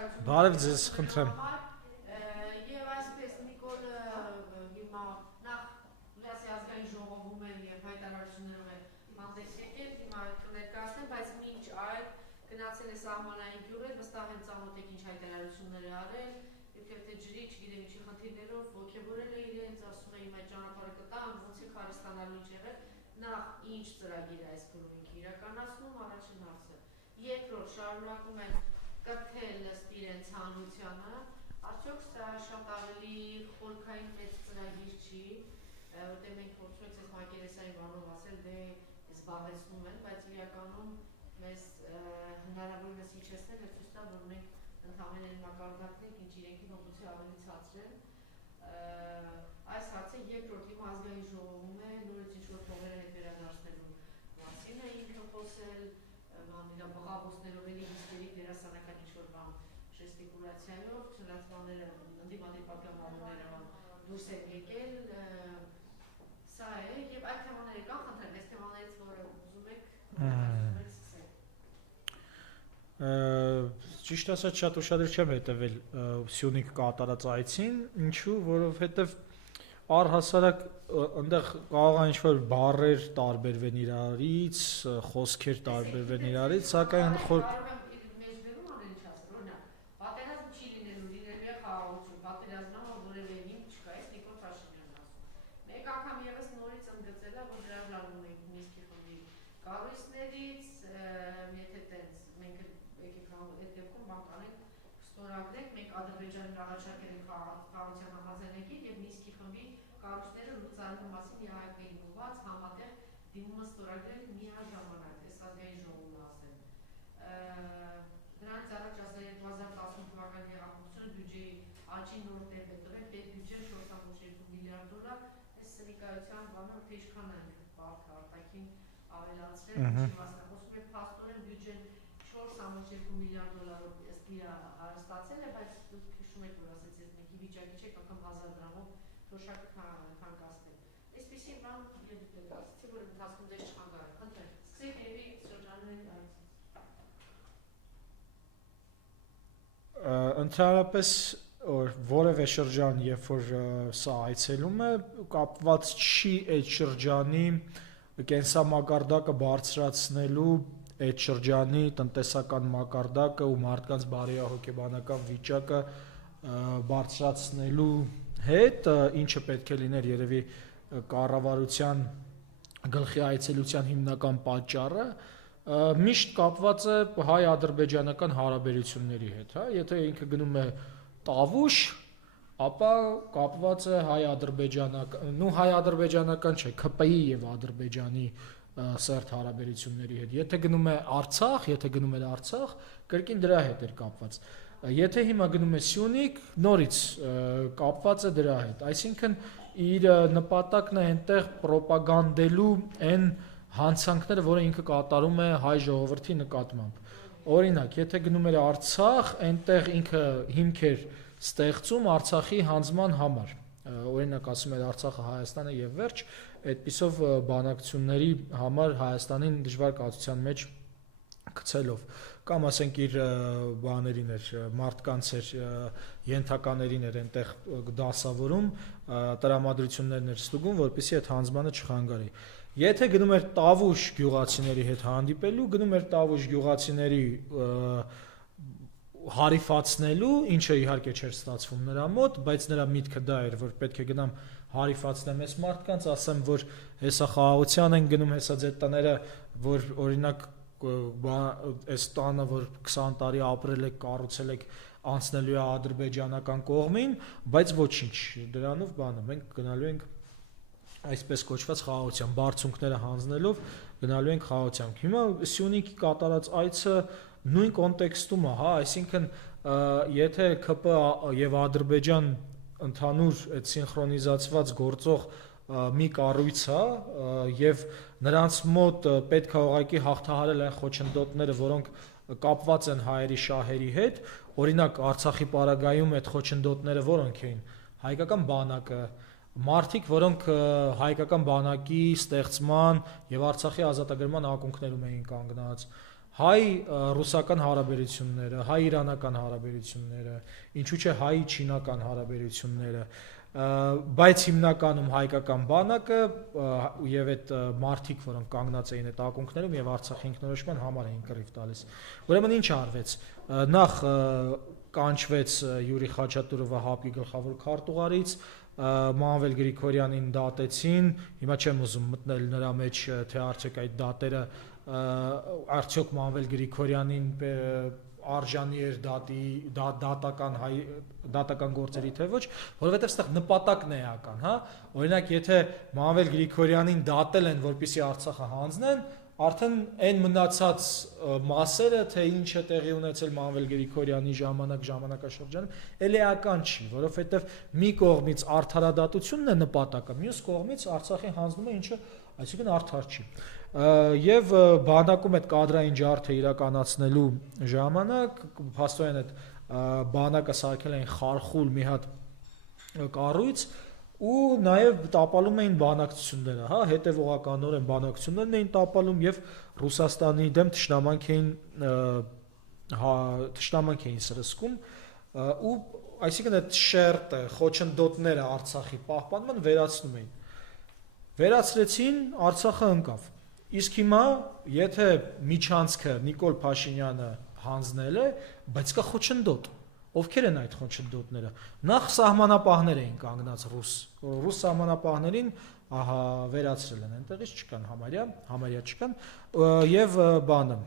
Բարև ձեզ, խնդրեմ։ Եվ այսպես Նիկոլ հիմա նախ Լյասի ազգային ժողովում է և հայտարարություններով է հանդես եկել, հիմա կներկայացնեմ, բայց մինչ այդ գնացել է սահմանային գյուղեր, վստահ եմ ծանոթ եք ինչ հայտարարություններ է արել, իբրև թե ջրի, չգիտեմ ինչի խնդիրներով ոգևորել է իրենց, ասում է իմ այդ ճանապարհը կտամ, ոնց է քարի ստանալու ինչ եղել, նախ ինչ ծրագիր է այս գրում ինքը իրականացնում, առաջին հարցը։ Երկրորդ շարունակում են կրթել ըստ իրենց հանրությանը, արդյոք սա շատ ավելի խորքային մեծ ծրագիր չի, որտեղ մենք փորձում ենք այս մակերեսային բանով ասել, դե զբաղեցնում են, բայց իրականում մեզ հնարավորինս իջեցնել է ցույց տա, որ մենք ընդհանրեն մակարդակն ենք, ինչ իրենքի նոպուցի ավելի ցածր են։ Այս հարցը երկրորդ հիմա ազգային ժողովում է, նորից ինչ-որ փողերը հետ վերադարձնելու մասին է ինքը խոսել, իր բղավոցներով էլի հիստերիկ դերասանական ինչ-որ բան ժեստիկուլացիայով, չնայած բաները ընդդիմադիր պատգամավորները դուրս են եկել, սա է, և այդ թեմաները կան, խնդրեմ, այս թեմաներից որը ուզում եք սկսել։ Ճիշտ ասած շատ ուշադիր չեմ հետևել Սյունիք կատարած այցին, ինչու, որովհետև առհասարակ այնտեղ կարող է ինչ-որ բառեր տարբերվեն իրարից, խոսքեր տարբերվեն իրարից, սակայն մեջբերում անել ինչ ասել, օրինակ, պատերազմ չի լինելու, լինելու է խաղաղություն, պատերազմը որևէ հիմք չկա, այս Նիկոլ Փաշինյանն ասում։ Մեկ անգամ ևս նորից ընդգծել է, որ հրաժարվում ենք Մինսկի խմբի կառույցներից, եթե տենց մենք եկեք այդ դեպքում բան կանենք, ստորագրենք, մենք Ադրբեջանին առաջարկել ենք խաղաղության համաձայնագիր և Մինսկի խմբի կառույցները լուծարելու մասին ԵԱՀԿ-ին ուղղված համատեղ դիմումը ստորագրել միաժամանակ, այս ազգային ժողովում ասել։ Դրանից առաջ 2018 թվականի հեղափոխությունը բյուջեի աճի նոր տեմպ է տվել, պետբյուջեն 4.2 միլիարդ դոլար, այս սնիկայության բանը թե ինչքան ենք բարդը արտաքին ավելացրել, խոսում եք փաստորեն բյուջեն 4.2 միլիարդ դոլարով ըստ իրա ստացել է, բայց դուք հիշում եք, որ ասեցիք մենք ի վիճակի չեք անգամ 1000 դրամով թոշակ թանկացնել։ Այսպիսի բան եւ դուք ասացիք, որ ընթացքում դες չխանգարեք, խնդրեմ, սկսեք եւի շրջանային այցից։ Ընդհանրապես որևէ շրջան, երբ որ սա այցելում է, կապված չի այդ շրջանի կենսամակարդակը բարձրացնելու, այդ շրջանի տնտեսական մակարդակը ու մարդկանց բարոյահոգեբանական վիճակը բարձրացնելու հետ, ինչը պետք է լիներ երևի կառավարության գլխի այցելության հիմնական պատճառը, միշտ կապված է հայ-ադրբեջանական հարաբերությունների հետ, եթե ինքը գնում է Տավուշ, ապա կապված է հայ-ադրբեջանական չէ, ՔՊԻ և Ադրբեջանի սերտ հարաբերությունների հետ, եթե գնում է Արցախ, կրկին դրա հետ էր կապված, եթե հիմա գնում է Սյունիք, նորից կապված է դրա հետ, այսինքն իր նպատակն է այնտեղ պրոպագանդելու այն հանցանքները, որը ինքը կատարում է հայ ժողովրդի նկատմամբ։ Օրինակ, եթե գնում էր Արցախ, այնտեղ ինքը հիմք էր ստեղծում Արցախի հանձնման համար։ Օրինակ ասում էր Արցախը Հայաստանը եւ վերջ, այդպիսով բանակցությունների համար Հայաստանին դժվար կացության մեջ գցելով կամ ասենք իր բաներին էր, մարդկանց էր, ենթականերին էր այնտեղ դասավորում, տրամադրություններն էր ստուգում, որպեսզի այդ հանձնմանը չխանգարի։ Եթե գնում էր Տավուշ գյուղացիների հետ հանդիպելու, գնում էր Տավուշ գյուղացիների հարիֆացնելու, ինչը իհարկե չէր ստացվում նրա մոտ, բայց նրա միտքը դա էր, որ պետք է գնամ հարիֆացնեմ այս մարդկանց, ասեմ, որ հեսա խաղաղության են գնում, հեսա ձեր տները, որ օրինակ այս տանը, որ 20 տարի ապրել եք, կառուցել եք, անցնելու է ադրբեջանական կողմին, բայց ոչինչ, դրանով բանը, մենք գնալու ենք այսպես կոչված խաղաղության, բարձունքները հանձնելով գնալու ենք խաղաղության։ Հիմա Սյունիքի կատարած այցը նույն կոնտեքստում է, այսինքն եթե ՔՊ եւ Ադրբեջան ընդհանուր այդ սինխրոնիզացված գործող մի կառույց է եւ նրանց մոտ պետք է ուղղակի հաղթահարել այն խոչընդոտները, որոնք կապված են հայերի շահերի հետ, օրինակ Արցախի պարագայում այդ խոչընդոտները որոնք էին, հայկական բանակը, մարդիկ, որոնք հայկական բանակի ստեղծման եւ Արցախի ազատագրման ակունքներում էին կանգնած, հայ-ռուսական հարաբերությունները, հայ-իրանական հարաբերությունները, ինչու՞ չէ հայ-չինական հարաբերությունները, բայց հիմնականում հայկական բանակը եւ այդ մարտիկ, որոնք կանգնած էին այդ ակունքներում եւ Արցախի ինքնորոշման համար էին կռիվ տալիս։ Ուրեմն ինչ արվեց։ Նախ կանչվեց Յուրի Խաչատուրովը ՀԱՊԿ-ի գլխավոր քարտուղարից, Մանվել Գրիգորյանին դատեցին, հիմա չեմ ուզում մտնել նրա մեջ, թե արդյոք այդ դատերը արդյոք Մանվել Գրիգորյանին արժանի էր դատական գործերի թե ոչ, որովհետև այստեղ նպատակն է էական, հա։ Օրինակ, եթե Մանվել Գրիգորյանին դատել են, որպեսզի Արցախը հանձնեն, արդեն այն մնացած մասերը, թե ինչ է տեղի ունեցել Մանվել Գրիգորյանի ժամանակաշրջանում, էլի էական չի, որովհետև մի կողմից արդարադատությունն է նպատակը, մյուս կողմից Արցախի հանձնումը, ինչը այսինքն արդար չի։ Եվ բանակում այդ կադրային ջարդը իրականացնելու ժամանակ փաստորեն այդ բանակը սարքել էին խարխուլ մի հատ կառույց ու նաև տապալում էին բանակցությունները, հա, հետևողականորեն բանակցություններն էին տապալում եւ Ռուսաստանի դեմ թշնամանք էին սրսկում ու այսինքն այդ շերտը, խոչընդոտները Արցախի պահպանման վերացնում էին։ Վերացրեցին, Արցախը ընկավ։ Իսկ հիմա, եթե միջանցքը Նիկոլ Փաշինյանը հանձնել է, բայց կա խոչընդոտ։ Ովքեր են այդ խոչընդոտները։ Նախ սահմանապահներ էին կանգնած ռուս սահմանապահներին, ահա վերացրել են, այնտեղից չկան համարյա չկան, եւ բանը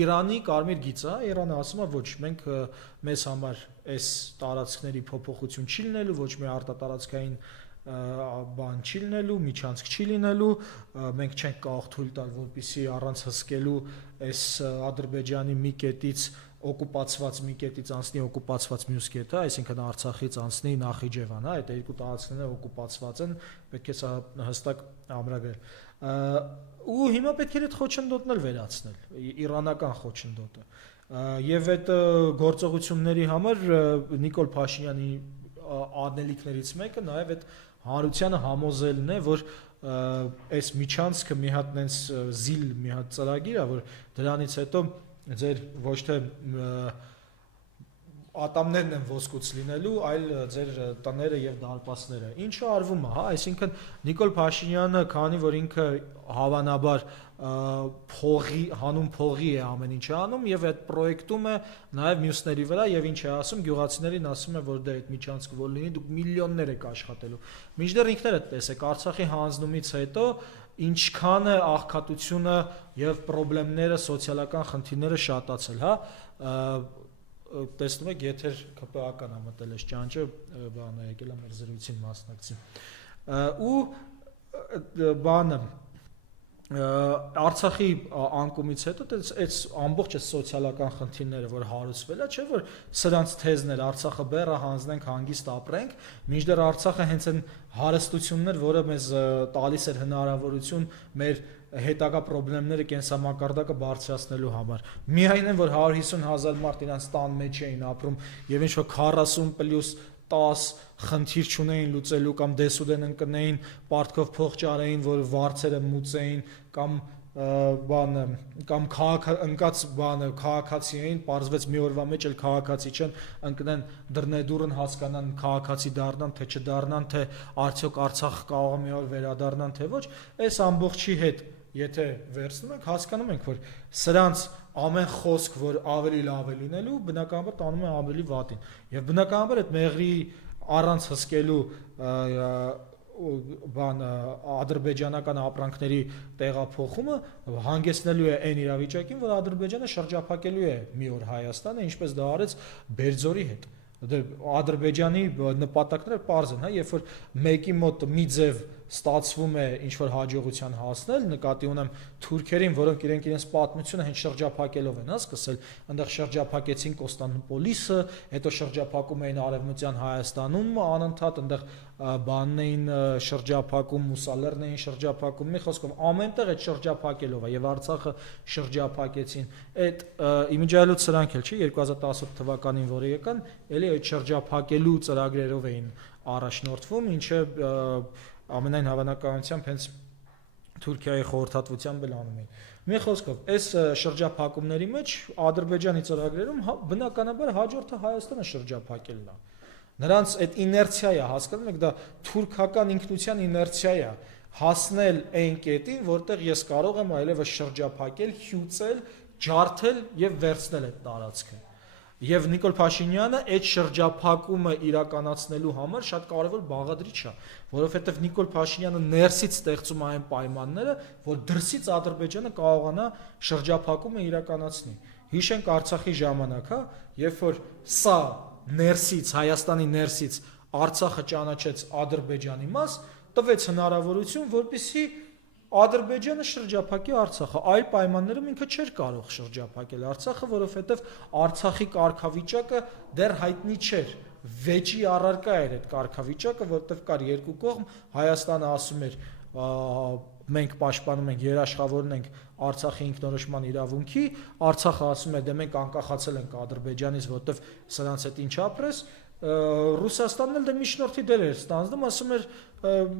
Իրանի կարմիր գիծը, Իրանը ասում է ոչ, մենք մեզ համար այս տարածքների փոփոխություն չի լինելու, ոչ մի արտատարածքային բան չի լինելու, միջանցք չի լինելու, մենք չենք կարող թույլ տալ, որպեսզի առանց հսկելու այս Ադրբեջանի մի կետից օկուպացված մի կետից անցնի օկուպացված մյուս կետը, այսինքն Արցախից անցնի Նախիջևան, հա, այդ երկու տարածքները օկուպացված են, պետք է սա հստակ ամրագրել։ Ու հիմա պետք է այդ խոչընդոտն էլ վերացնել, իրանական խոչընդոտը։ Եվ այդ գործողությունների համար Նիկոլ Փաշինյանի անելիքներից մեկը նաև այդ հանրությանը համոզելն է, որ այս միջանցքը մի հատ նենց զիլ մի հատ ծրագիր է, որ դրանից հետո ձեր ոչ թե ատամներն են ոսկուց լինելու, այլ ձեր տները եւ դարպասները։ Ինչը արվում է, հա, այսինքն Նիկոլ Փաշինյանը, քանի որ ինքը հավանաբար հանուն փողի է ամեն ինչ անում եւ այդ պրոյեկտում է նաեւ մյուսների վրա եւ ինչ է ասում գյուղացիներին ասում է որ դե այդ միջանցքը որ լինի դուք միլիոններ եք աշխատելու։ Մինչդեռ ինքներդ տեսեք Արցախի հանձնումից հետո ինչքան է աղքատությունը եւ խնդիրները սոցիալական խնդիրները շատացել, հա, տեսնում եք եթեր ԿՊԱ-ական է մտել այս ճանճը, բանը եկել է մեր զրույցին մասնակցի։ Ու բանը Արցախի անկումից հետո այս ամբողջ սոցիալական խնդիրները, որ հարուցվել է, չէ՞ որ սրանց թեզն էր Արցախը բեռը հանձնենք, հանգիստ ապրենք, մինչդեռ Արցախը հենց այն հարստություններ, որը մեզ տալիս էր հնարավորություն մեր հետագա խնդիրները կենսամակարդակը բարձրացնելու համար։ Միայն որ 150,000 մարդ իրանց տան մեջ էին ապրում եւ ինչ որ 40+10 խնդիր չունեին լուծելու կամ դեսուդեն ընկնեին, պարտքով փող ճարեին, որ վարձերը մուծեին կամ բանը կամ ընկած բանը քաղաքացի էին, պարզվեց մի օրվա մեջ էլ քաղաքացի չեն, ընկնեն դռնեդուրն հասկանան քաղաքացի դառնան, թե չդառնան, թե արդյոք Արցախ կարող է մի օր վերադառնան, թե ոչ, այս ամբողջի հետ եթե վերցնում ենք, հասկանում ենք, որ սրանց ամեն խոսք, որ ավելի լավ է լինելու, բնականաբար տանում է ավելի վատին։ Եվ բնականաբար այդ մեղրի առանց հսկելու բան ադրբեջանական ապրանքների տեղափոխումը հանգեցնելու է այն իրավիճակին, որ Ադրբեջանը շրջափակելու է մի օր Հայաստանը, ինչպես դա արեց Բերձորի հետ։ Ադրբեջանի նպատակները պարզ են, հա, երբ որ մեկի մոտ մի ձև ստացվում է ինչ որ հաջողության հասնել, նկատի ունեմ թուրքերին, որոնք իրենց պատմությունը հենց շրջափակելով են, հա, սկսել, այնտեղ շրջափակեցին Կոստանդնուպոլիսը, հետո շրջափակում էին Արևմտյան Հայաստանում անընդհատ, այնտեղ բանն էին շրջափակում, Մուսալերն էին շրջափակում, մի խոսքով ամենտեղ այդ շրջափակելով է եւ Արցախը շրջափակեցին։ Այդ իմիջիալոց սրանք էլ չի 2018 թվականին, որը եկան, էլի այդ շրջափակելու ծրագրերով էին առաջնորդվում, ինչը ամենայն հավանականությամբ հենց Թուրքիայի խորհրդատվությամբ էլ անում էին։ Մի խոսքով, այս շրջափակումների մեջ Ադրբեջանի ծրագրերում բնականաբար հաջորդը Հայաստանը շրջափակելն է։ Նրանց այդ իներցիա է, հասկանում եք, դա թուրքական ինքնության իներցիա է, հասնել այն կետին, որտեղ ես կարող եմ այլևս շրջափակել, հյուծել, ջարդել եւ վերցնել այդ տարածքը։ Եվ Նիկոլ Փաշինյանը այդ շրջափակումը իրականացնելու համար շատ կարևոր բաղադրիչ է, որովհետև Նիկոլ Փաշինյանը ներսից ստեղծում է այն պայմանները, որ դրսից Ադրբեջանը կարողանա շրջափակումը իրականացնի։ Հիշենք Արցախի ժամանակ, երբ որ սա ներսից, Հայաստանի ներսից Արցախը ճանաչեց Ադրբեջանի մաս, տվեց հնարավորություն, որպեսզի Ադրբեջանը շրջափակի Արցախը, այլ պայմաններում ինքը չէր կարող շրջափակել Արցախը, որովհետև Արցախի կարգավիճակը դեռ հայտնի չէր։ Վեճի առարկա էր այդ կարգավիճակը, որտեղ կար երկու կողմ, Հայաստանը ասում էր մենք պաշտպանում ենք, երաշխավորում ենք Արցախի ինքնորոշման իրավունքի, Արցախը ասում է դե մենք անկախացել ենք Ադրբեջանից, որտեղ սրանց հետ ինչ ապրես, Ռուսաստանն էլ դե միջնորդի դեր էր ստանձնում, ասում էր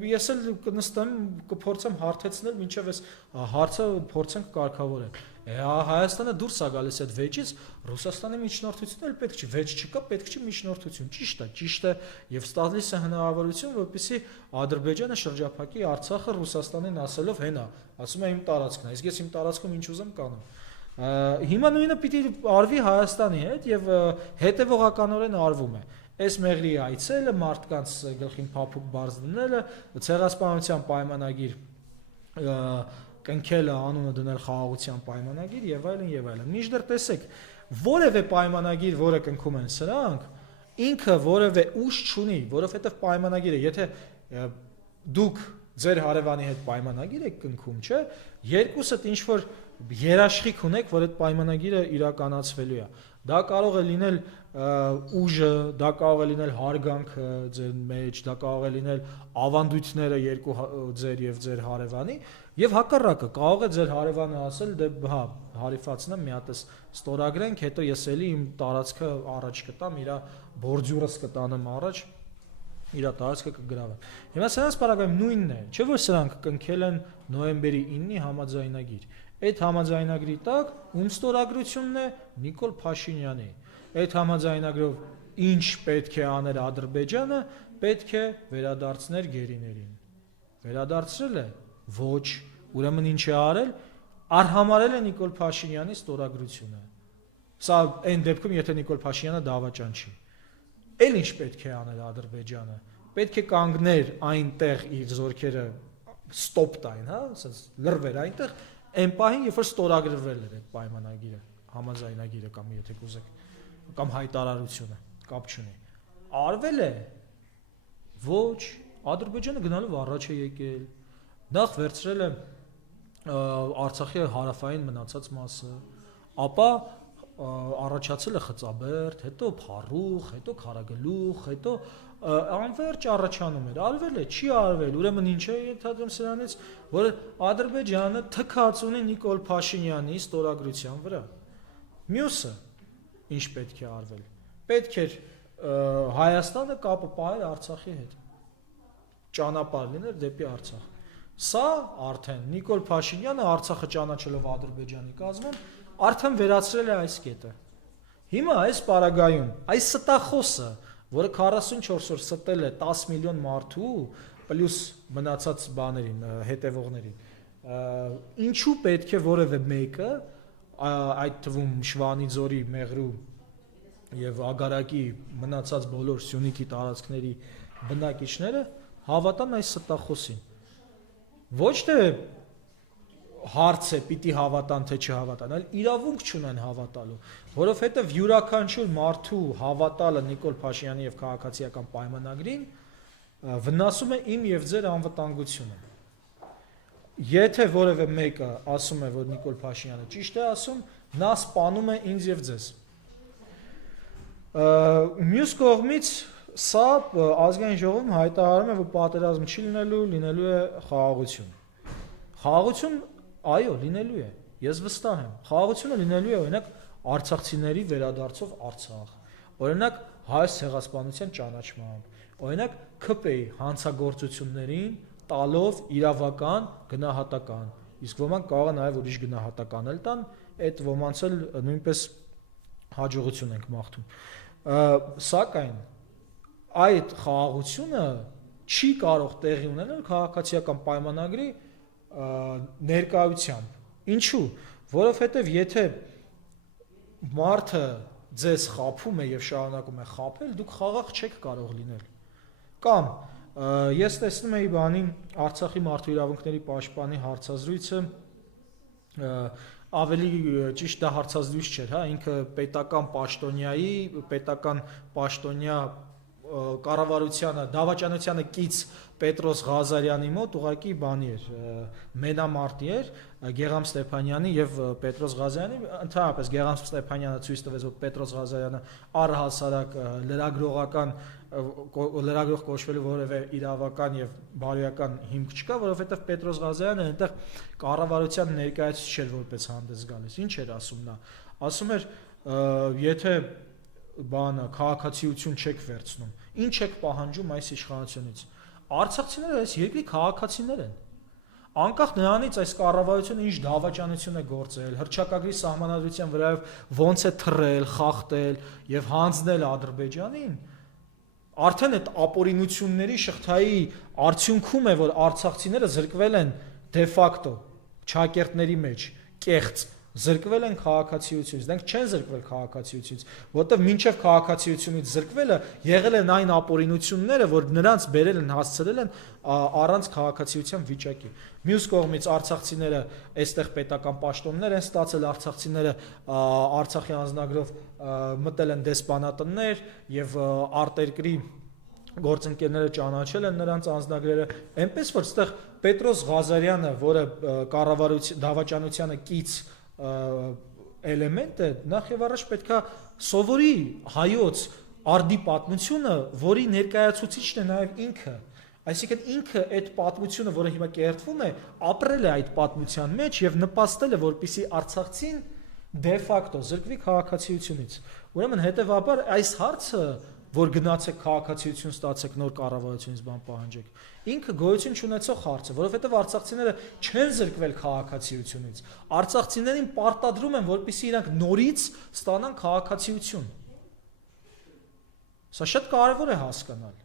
ես էլ կնստեմ, կփորձեմ հարթեցնել, մինչև այս հարցը փորձենք կարգավորել։ Հայաստանը դուրս է գալիս այդ վեճից, Ռուսաստանի միջնորդությունը էլ պետք չի, վեճ չկա, պետք չի միջնորդություն, ճիշտ է, եւ ստանալիս է հնարավորություն, որպեսզի Ադրբեջանը շրջափակի Արցախը Ռուսաստանին ասելով հենա, ասում է իմ տարածքն է, իսկ ես իմ տարածքում ինչ ուզեմ կանեմ։ Հիմա նույնը պիտի արվի Հայաստանի հետ եւ հետեւողականորեն արվում է։ Այս մեղրի այցելը, մարդկանց գլխին փափուկ բարձ դնելը, ցեղասպանության պայմանագիր կնքելը, անունը դնել խաղաղության պայմանագիր եւ այլն եւ այլն։ Մինչդեռ տեսեք, որևէ պայմանագիր, որը կնքում են սրանք, ինքը որևէ ուժ չունի, որովհետեւ պայմանագիրը, եթե դուք ձեր հարևանի հետ պայմանագիր եք կնքում, չէ, երկուսդ ինչ որ երաշխիք ունեք, որ այդ պայմանագիրը իրականացվելու է։ Դա կարող է լինել ուժը, դա կարող է լինել հարգանքը ձեր մեջ, դա կարող է լինել ավանդույթները երկու ձեր եւ ձեր հարևանի, եւ հակառակը կարող է ձեր հարևանը ասել, դե հա, հարիֆացնեմ մի հատ ստորագրենք, հետո ես էլի իմ տարածքը առաջ կտամ, իրա բորդյուրս կտանեմ առաջ, իրա տարածքը կգրավեմ։ Հիմա սրանց պարագայում նույնն է, չէ՞ որ սրանք կնքել են նոյեմբերի 9-ի համաձայնագիր։ Այդ համաձայնագրի տակ ում ստորագրությունն է Նիկոլ Փաշինյանի։ Այդ համաձայնագրով ինչ պետք է աներ Ադրբեջանը, պետք է վերադարձներ գերիներին։ Վերադարձրել է։ Ոչ, ուրեմն ինչ է արել, արհամարել է Նիկոլ Փաշինյանի ստորագրությունը։ Սա այն դեպքում, եթե Նիկոլ Փաշինյանը դավաճանչի։ Էլ ինչ պետք է աներ Ադրբեջանը։ Պետք է կանգներ այնտեղ իր զորքերը ստոպ տային, հա, ասես լրվեր այնտեղ, այն պահին, երբ որ ստորագրվել էր այդ պայմանագիրը, համաձայնագիրը կամ եթե կուզեք, կամ հայտարարությունը, կապ չունի։ Արվել է։ Ոչ, Ադրբեջանը գնալով առաջ է եկել։ Նախ վերցրել է Արցախի հարավային մնացած մասը, ապա առաջացել է Խծաբերդ, հետո Փառուխ, հետո Քարագլուխ, հետո անverջ առաջանում էր, արվել է, չի արվել, ուրեմն ինչ է ենթադրում սրանից, որ Ադրբեջանը թքած ունի Նիկոլ Փաշինյանի ստորագրության վրա։ Մյուսը ինչ պետք է արվել։ Պետք էր Հայաստանը կապը պահել Արցախի հետ, ճանապարհ լիներ դեպի Արցախ։ Սա արդեն Նիկոլ Փաշինյանը Արցախը ճանաչելով Ադրբեջանի կազմում արդեն վերացրել է այս կետը։ Հիմա այս պարագայում, այս ստախոսը, որը 44 օր ստել է 10 միլիոն մարդու, պլյուս մնացած բաներին, հետևողներին, ինչու պետք է որևէ մեկը, այդ թվում Շվանիձորի, Մեղրու եւ Ագարակի մնացած բոլոր Սյունիքի տարածքների բնակիչները հավատան այս ստախոսին։ Ոչ թե հարց է պիտի հավատան թե չհավատան, այլ իրավունք չունեն հավատալու, որովհետև յուրաքանչյուր մարդու հավատալը Նիկոլ Փաշինյանի եւ քաղաքացիական պայմանագրին վնասում է իմ եւ ձեր անվտանգությունը։ Եթե որևէ մեկը ասում է, որ Նիկոլ Փաշինյանը ճիշտ է ասում, նա սպանում է ինձ եւ ձեզ։ Մյուս կողմից սա ազգային ժողովում հայտարարում է, որ պատերազմ չի լինելու է խաղաղություն։ Խաղաղություն այո, լինելու է, ես վստահ եմ, խաղաղությունը լինելու է օրինակ արցախցիների վերադարձով Արցախ, օրինակ հայոց ցեղասպանության ճանաչմամբ, օրինակ ԿՊ-ի հանցագործություններին տալով իրավական գնահատական, իսկ ոմանք կարող են նաև ուրիշ գնահատական էլ տան, այդ ոմանց էլ նույնպես հաջողություն ենք մաղթում, սակայն այդ խաղաղությունը չի կարող տեղի ունենալ քաղաքացիական պայմանագրի ներկայությամբ, ինչու, որովհետև եթե մարդը ձեզ խաբում է եւ շարունակում է խաբել, դուք խաղաղ չեք կարող լինել, կամ ես տեսնում էի բանին Արցախի մարդու իրավունքների պաշտպանի հարցազրույցը ավելի ճիշտ դա հարցազրույց չէր, հա, ինքը պետական պաշտոնյա կառավարությանը, դավաճանությանը կից Պետրոս Ղազարյանի մոտ ուղղակի բանի էր, մենամարտի էր, Գեգամ Ստեփանյանի եւ Պետրոս Ղազարյանի, ընդհանրապես Գեգամ Ստեփանյանը ցույց տվեց, որ Պետրոս Ղազարյանը առհասարակ լրագրող կոչվելու որևէ իրավական եւ բարոյական հիմք չկա, որովհետեւ Պետրոս Ղազարյանը այնտեղ կառավարության ներկայացուցիչ էր որպես հանդես գալիս։ Ինչ էր ասում նա։ Ասում էր, եթե բանը քաղաքացիություն չեք վերցնում, ինչ եք պահանջում այս իշխանությունից։ Արցախցիները այս երկրի քաղաքացիներ են։ Անկախ նրանից այս կառավարությունը ինչ դավաճանություն է գործել, հռչակագրի սահմանադրության վրայով ոնց է թռել, խախտել եւ հանձնել Ադրբեջանին, արդեն այդ ապօրինությունների շղթայի արդյունքում է, որ արցախցիները զրկվել են դե ֆակտո ճակերտների մեջ, կեղծ զրկվել են քաղաքացիությունից, դրանք չեն զրկվել քաղաքացիությունից, որտեղ մինչև քաղաքացիությունից զրկվելը եղել են այն ապօրինությունները, որ նրանց բերել են, հասցրել են առանց քաղաքացիության վիճակի։ Մյուս կողմից արցախցիները այստեղ պետական պաշտոններ են ստացել, արցախցիները Արցախի անձնագրով մտել են դեսպանատններ եւ արտերկրի գործընկերները ճանաչել են նրանց անձնագրերը, այնպես որ այստեղ Պետրոս Ղազարյանը, որը կառավարության դավաճանությանը կից էլեմենտ է, նախ եւ առաջ պետքա սովորի հայոց արդի պատմությունը, որի ներկայացուցիչն է նաեւ ինքը, այսինքն ինքը այդ պատմությունը, որը հիմա կերտվում է, ապրել է այդ պատմության մեջ եւ նպաստել է, որպեսզի արցախցին դե ֆակտո զրկվի քաղաքացիությունից։ Ուրեմն հետեւաբար այս հարցը, որ գնացեք քաղաքացիություն ստացեք նոր կառավարությունից բան պահանջեք, ինքը գոյություն չունեցող հարց է, որովհետև արցախցիները չեն զրկվել քաղաքացիությունից։ Արցախցիներին պարտադրում են, որպեսզի իրանք նորից ստանան քաղաքացիություն։ Սա շատ կարևոր է հասկանալ,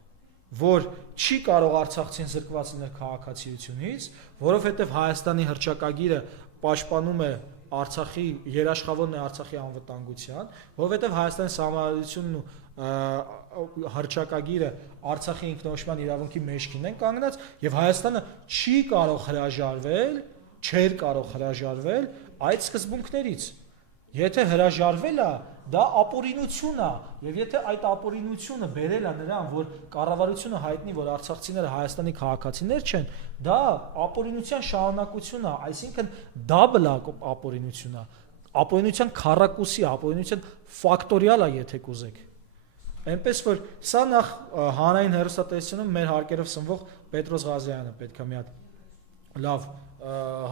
որ չի կարող արցախցին զրկված լինել քաղաքացիությունից, որովհետև Հայաստանի հռչակագիրը պաշտպանում է Արցախի երաշխավորն է Արցախի անվտանգության, որովհետև Հայաստանի Սահմանադրությունն ու հռչակագիրը Արցախի ինքնորոշման իրավունքի մեջքին են կանգնած եւ Հայաստանը չի կարող հրաժարվել, չէր կարող հրաժարվել այդ սկզբունքներից։ Եթե հրաժարվել է, դա ապօրինություն է, եւ եթե այդ ապօրինությունը բերել է նրան, որ կառավարությունը հայտնի, որ արցախցիները Հայաստանի քաղաքացիներ չեն, դա ապօրինության շարունակություն է, այսինքն դաբլ ապօրինություն է, ապօրինության քառակուսի, ապօրինության ֆակտորիալ է, եթե կուզեք։ Այնպես որ սա նախ հանրային հեռուստատեսությունում մեր հարկերով սնվող Պետրոս Ղազարյանը պետք է մի հատ լավ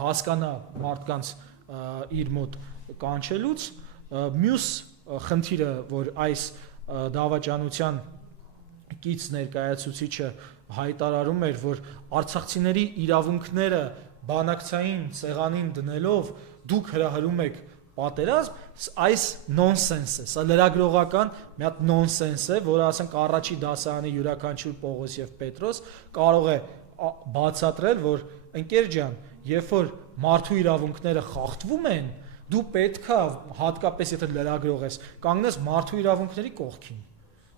հասկանա մարդկանց իր մոտ կանչելուց, մյուս խնդիրը, որ այս դավաճանության կից ներկայացուցիչը հայտարարում էր, որ արցախցիների իրավունքները բանակցային սեղանին դնելով դուք հրահրում եք պատերազմ, այս նոնսենս է, սա լրագրողական մի հատ նոնսենս է, որը ասենք առաջի դասարանի յուրաքանչյուր Պողոս եւ Պետրոս կարող է բացատրել, որ ընկեր ջան, երբ որ մարդու իրավունքները խախտվում են, դու պետքա հատկապես եթե լրագրող ես, կանգնես մարդու իրավունքների կողքին,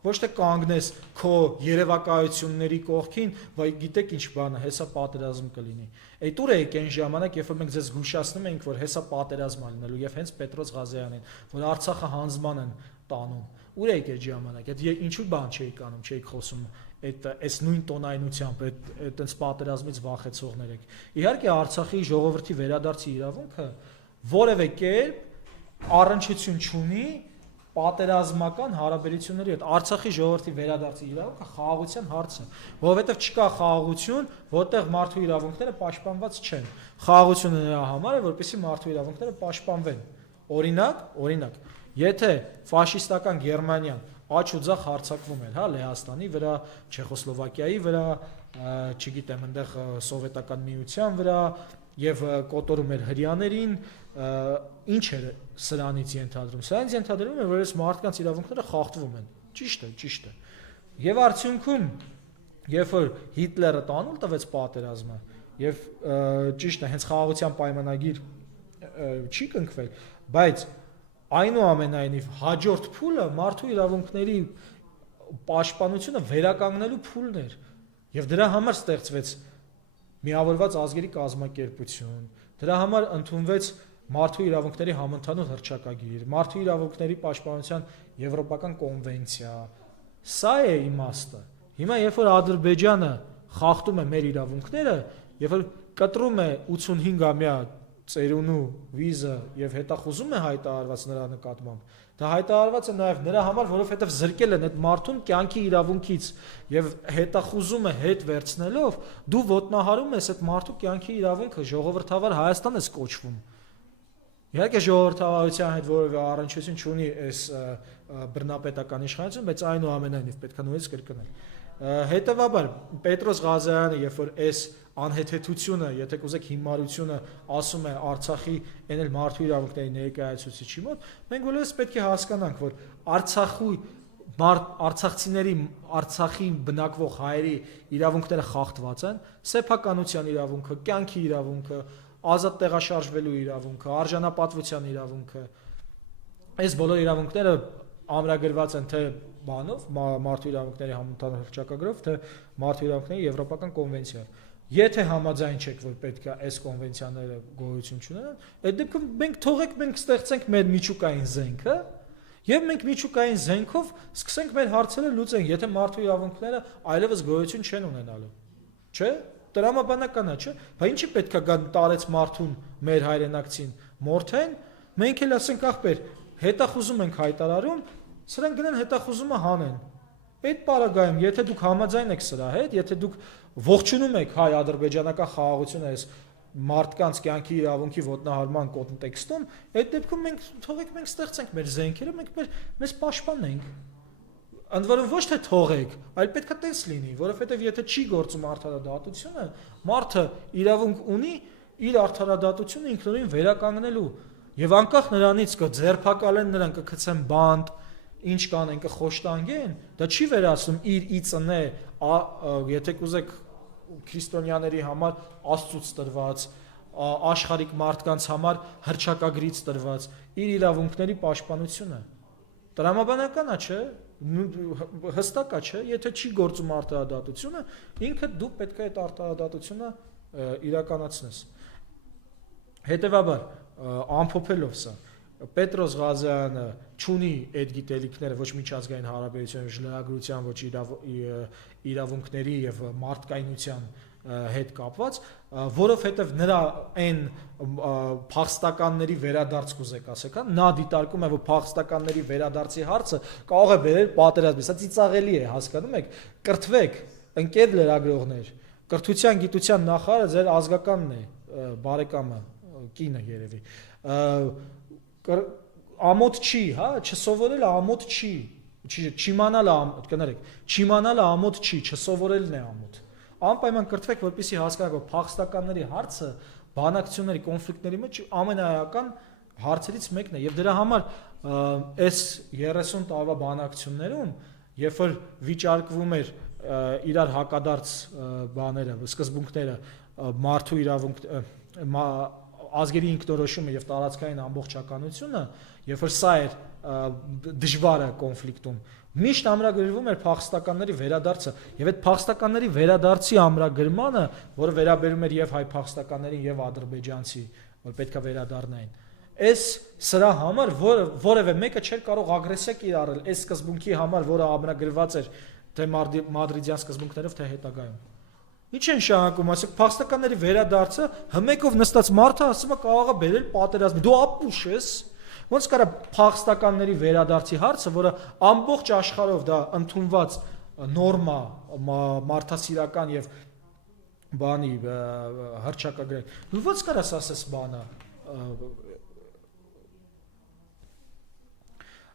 ոչ թե կանգնես քո երևակայությունների կողքին, վայ գիտեք ինչ բան է, հեսա պատերազմ կլինի։ Այդ ուր եք այն ժամանակ, երբ որ մենք ձեզ զգուշացնում ենք, որ հեսա պատերազմ լինելու եւ հենց Պետրոս Ղազարյանին, որ Արցախը հանձնման են տանում։ Ուր եք այդ ժամանակ, այդ ինչու բան չէիք անում, չէիք խոսում այս նույն տոնայնությամբ, այտենց պատերազմից վախեցողներ եք։ Իհարկե Արցախի ժողովրդի վերադարձի իրավունքը որևէ կերպ առնչություն չունի պատերազմական հարաբերությունների հետ։ Արցախի ժողովրդի վերադարձի իրավունքը խաղաղության հարց է, որովհետև չկա խաղաղություն, որտեղ մարդու իրավունքները պաշտպանված չեն։ Խաղաղությունը նրա համար է, որպեսզի մարդու իրավունքները պաշտպանվեն։ Օրինակ, եթե ֆաշիստական Գերմանիան աչ ու ձախ հարձակվում էր, հա, Լեհաստանի վրա, Չեխոսլովակիայի վրա, չգիտեմ, այնտեղ սովետական միության վրա եւ կոտորում էր հрьяաներին, ինչ էր սրանից ենթադրում։ Սրանից ենթադրում է, որ այս մարդկանց իրավունքները խախտվում են։ Ճիշտ է։ Եվ արդյունքում, երբ որ Հիտլերը տանուլ տվեց պատերազմը, եւ ճիշտ է, հենց խաղաղության պայմանագիր չի կնքվել, բայց այնուամենայնիվ հաջորդ փուլը մարդու իրավունքների պաշտպանությունը վերականգնելու փուլն էր եւ դրա համար ստեղծվեց միավորված ազգերի կազմակերպություն, դրա համար ընդունվեց մարդու իրավունքների համընդհանուր հռչակագիր, մարդու իրավունքների պաշտպանության եվրոպական կոնվենցիա, սա է իմաստը։ Հիմա երբ որ Ադրբեջանը խախտում է մեր իրավունքները, երբ որ կտրում է 85-ամյա ծերունու վիզը եւ հետախուզում է հայտարարված նրա նկատմամբ, դա հայտարարված է նաեւ նրա համար, որովհետեւ զրկել են այդ մարդուն կյանքի իրավունքից եւ հետախուզումը հետ վերցնելով դու ոտնահարում ես այդ մարդու կյանքի իրավունքը, ժողովրդավար Հայաստան ես կոչվում։ Իհարկե ժողովրդավարության հետ որևէ առնչություն չունի այս բռնապետական իշխանությունը, բայց այնուամենայնիվ պետք է նույնիսկ կրկնել։ Հետևաբար Պետրոս Ղազարյանը, երբ որ այս անհեթեթությունը, եթե կուզեք հիմարությունը ասում է Արցախի այն էլ մարդու իրավունքների ներկայացուցիչի մոտ, մենք բոլորս պետք է հասկանանք, որ արցախցիների, Արցախի բնակվող հայերի իրավունքները խախտված են, սեփականության իրավունքը, կյանքի իրավունքը, ազատ տեղաշարժվելու իրավունքը, արժանապատվության իրավունքը, այս բոլոր իրավունքները ամրագրված են թե բանով, մարդու իրավունքների համընդհանուր հռչակագրով, թե մարդու իրավունքների եվրոպական կոնվենցիայով։ Եթե համաձայն չեք, որ պետք է այս կոնվենցիաները գոյություն չունենան, այդ դեպքում մենք թողեք մենք ստեղծենք մեր միջուկային զենքը, եւ մենք միջուկային զենքով սկսենք մեր հարցերը լուծենք, եթե մարդու իրավունքները այլևս գոյություն չեն ունենալու։ Չէ՞։ Տրամաբանական է, չէ՞։ Բայց ինչի պետք է գան տարեց մարդուն մեր հայրենակցին մորթեն, մենք էլ ասենք ախպեր, հետախուզում ենք հայտարարում, սրանք գնան հետախուզումը հանեն։ Այդ պարագայում, եթե դուք համաձայն եք սրա հետ, եթե դուք ողջունում եք հայ-ադրբեջանական խաղաղությունը այս մարդկանց կյանքի իրավունքի ոտնահարման կոնտեքստում, այդ դեպքում մենք թողեք մենք ստեղծենք մեր զենքերը, մենք մեզ պաշտպանենք։ Ընդ որում ոչ թե թողեք, այլ պետք է տես լինի, որովհետև եթե չի գործում արդարադատությունը, մարդը իրավունք ունի իր արդարադատությունը ինքնուրույն վերականգնելու եւ անկախ նրանից կձերբակալեն նրան, կգցեն բանտ, ինչ կանեն, կխոշտանգեն, դա չի վերացնում իր իծնե, եթե կուզեք քրիստոնյաների համար Աստծուց տրված, աշխարհիկ մարդկանց համար հռչակագրից տրված իր իրավունքների պաշտպանությունը։ Տրամաբանական է, չէ՞։ Հստակ է, չէ՞, եթե չի գործում արդարադատությունը, ինքը դու պետք է այդ արդարադատությունը իրականացնես։ Հետևաբար, ամփոփելով սա, Պետրոս Ղազարյանը չունի այդ գիտելիքները ոչ միջազգային հարաբերության, ոչ լրագրության, ոչ իրավունքների եւ մարդկայնության հետ կապված, որովհետև նրա այն փախստականների վերադարձ կուզեք ասեք, նա դիտարկում է, որ փախստականների վերադարձի հարցը կարող է բերել պատերազմի, սա ծիծաղելի է, հասկանում եք, կրթվեք, ընկեր լրագրողներ, կրթության գիտության նախարարը ձեր ազգականն է, բարեկամը, կինը երևի, ամոթ չի, հա, չսովորելը ամոթ չի, չիմանալը ամոթ չի, չսովորելն է ամոթ։ Անպայման կրթվեք, որպեսզի հասկանաք, որ փախստականների հարցը բանակցությունների, կոնֆլիկտների մեջ ամենաեական հարցերից մեկն է, եւ դրա համար այս 30 տարվա բանակցություններում, երբ որ վիճարկվում էր իրար հակադարձ բաները, սկզբունքները, մարդու իրավունք, ազգերի ինքնորոշումը եւ տարածքային ամբողջականությունը, երբ որ սա էր դժվարը կոնֆլիկտում, միշտ ամրագրվում էր փախստականների վերադարձը եւ այդ փախստականների վերադարձի ամրագրմանը, որը վերաբերում էր եւ հայ փախստականներին եւ ադրբեջանցի, որ պետքա վերադառնային, այս սրա համար որևէ մեկը չէր կարող ագրեսիա կիրառել այս սկզբունքի համար, որը ամրագրված էր թե մադրիդյան սկզբունքներով, թե հետագայում։ Ինչ են շարունակում, ասեք, փախստականների վերադարձը հմեկով նստած մարդը ասում է կարող է բերել պատերազմի։ Դու ապուշ ես, ոնց կարա փախստականների վերադարձի հարցը, որը ամբողջ աշխարհով դա ընդունված նորմա, մարդասիրական եւ բանի հռչակագրեր։ Դու ոնց կարաս ասես բանը։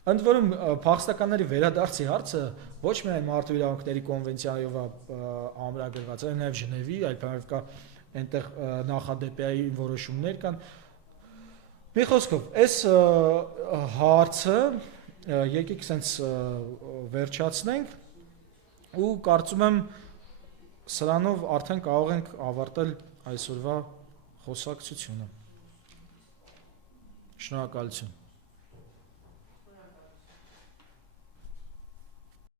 Ընդ որում փախստականների վերադարձի հարցը ոչ միայն մարդու իրավունքների կոնվենցիայով է ամրագրված, այլ նաև Ժնևի, այլ կա այնտեղ նախադեպի որոշումներ կան։ Մի խոսքով, այս հարցը եկեք սենց վերջացնենք ու կարծում եմ սրանով արդեն կարող ենք ավարտել այսօրվա խոսակցությունը։ Շնորհակալություն։